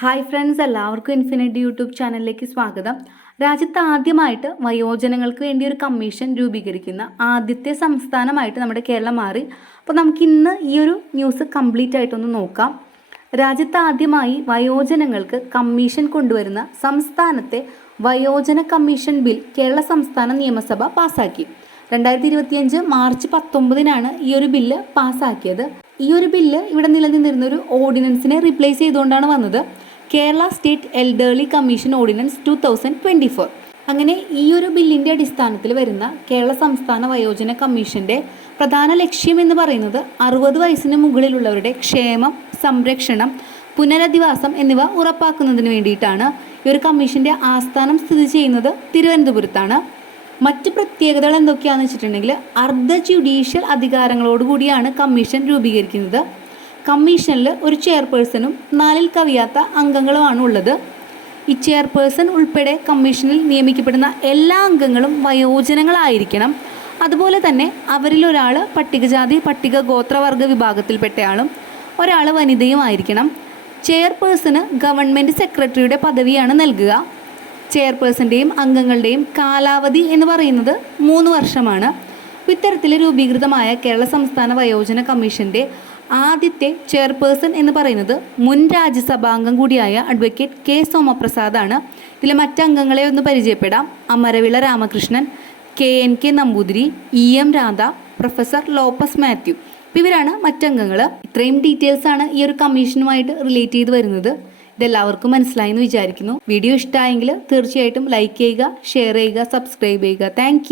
Hi friends, എല്ലാവർക്കും infinity YouTube ചാനലിലേക്ക് സ്വാഗതം. രാജ്യത്ത് ആദ്യമായിട്ട് വയോജനങ്ങൾക്ക് വേണ്ടി ഒരു കമ്മീഷൻ രൂപീകരിക്കുന്ന ആദ്യത്തെ സംസ്ഥാനമായിട്ട് നമ്മുടെ കേരളം മാറി. അപ്പോൾ നമുക്ക് ഇന്ന് ഈ ഒരു ന്യൂസ് കംപ്ലീറ്റ് ആയിട്ടൊന്ന് നോക്കാം. രാജ്യത്ത് ആദ്യമായി വയോജനങ്ങൾക്ക് കമ്മീഷൻ കൊണ്ടുവരുന്ന സംസ്ഥാനത്തെ വയോജന കമ്മീഷൻ ബിൽ കേരള സംസ്ഥാന നിയമസഭ പാസാക്കി. 2025 മാർച്ച് 19 ഈ ഒരു ബില്ല് പാസ്സാക്കിയത്. ഈ ഒരു ബില്ല് ഇവിടെ നിലനിന്നിരുന്ന ഒരു ഓർഡിനൻസിനെ റീപ്ലേസ് ചെയ്തുകൊണ്ടാണ് വന്നത്. Kerala state elderly commission ordinance 2024. അങ്ങനെ ഈ ഒരു ബില്ലിൻ്റെ അടിസ്ഥാനത്തിൽ വരുന്ന കേരള സംസ്ഥാന വയോജന കമ്മീഷൻ്റെ പ്രധാന ലക്ഷ്യം എന്ന് പറയുന്നത് 60 വയസ്സിന് മുകളിലുള്ളവരുടെ ക്ഷേമം, സംരക്ഷണം, പുനരധിവാസം എന്നിവ ഉറപ്പാക്കുന്നതിന് വേണ്ടിയിട്ടാണ്. ഈ ഒരു കമ്മീഷൻ്റെ ആസ്ഥാനം സ്ഥിതി ചെയ്യുന്നത് തിരുവനന്തപുരത്താണ്. മറ്റ് പ്രത്യേകതകൾ എന്തൊക്കെയാണെന്ന് വെച്ചിട്ടുണ്ടെങ്കിൽ അർദ്ധ ജുഡീഷ്യൽ അധികാരങ്ങളോടുകൂടിയാണ് കമ്മീഷൻ രൂപീകരിക്കുന്നത്. കമ്മീഷനിൽ ഒരു ചെയർപേഴ്സണും 4ൽ കവിയാത്ത അംഗങ്ങളുമാണ് ഉള്ളത്. ഈ ചെയർപേഴ്സൺ ഉൾപ്പെടെ കമ്മീഷനിൽ നിയമിക്കപ്പെടുന്ന എല്ലാ അംഗങ്ങളും വയോജനങ്ങളായിരിക്കണം. അതുപോലെ തന്നെ അവരിൽ ഒരാൾ പട്ടികജാതി പട്ടിക ഗോത്രവർഗ വിഭാഗത്തിൽപ്പെട്ടയാളും ഒരാൾ വനിതയും ആയിരിക്കണം. ചെയർപേഴ്സണ് ഗവൺമെൻറ് സെക്രട്ടറിയുടെ പദവിയാണ് നൽകുക. ചെയർപേഴ്സൻ്റെയും അംഗങ്ങളുടെയും കാലാവധി എന്ന് പറയുന്നത് 3 വർഷമാണ്. ഇത്തരത്തിൽ രൂപീകൃതമായ കേരള സംസ്ഥാന വയോജന കമ്മീഷൻ്റെ ആദ്യത്തെ ചെയർപേഴ്സൺ എന്ന് പറയുന്നത് മുൻ രാജ്യസഭാംഗം കൂടിയായ അഡ്വക്കേറ്റ് കെ സോമപ്രസാദാണ്. ഇതിലെ മറ്റംഗങ്ങളെ ഒന്ന് പരിചയപ്പെടാം. Amaravila Ramakrishnan, KNK Namboothiri, EM Radha, professor Lopez Mathew. ഇവരാണ് മറ്റംഗങ്ങൾ. ഇത്രയും ഡീറ്റെയിൽസാണ് ഈ ഒരു കമ്മീഷനുമായിട്ട് റിലേറ്റ് ചെയ്ത് വരുന്നത്. ഇതെല്ലാവർക്കും മനസ്സിലായെന്ന് വിചാരിക്കുന്നു. വീഡിയോ ഇഷ്ടമായെങ്കിൽ തീർച്ചയായിട്ടും ലൈക്ക് ചെയ്യുക, ഷെയർ ചെയ്യുക, സബ്സ്ക്രൈബ് ചെയ്യുക. താങ്ക്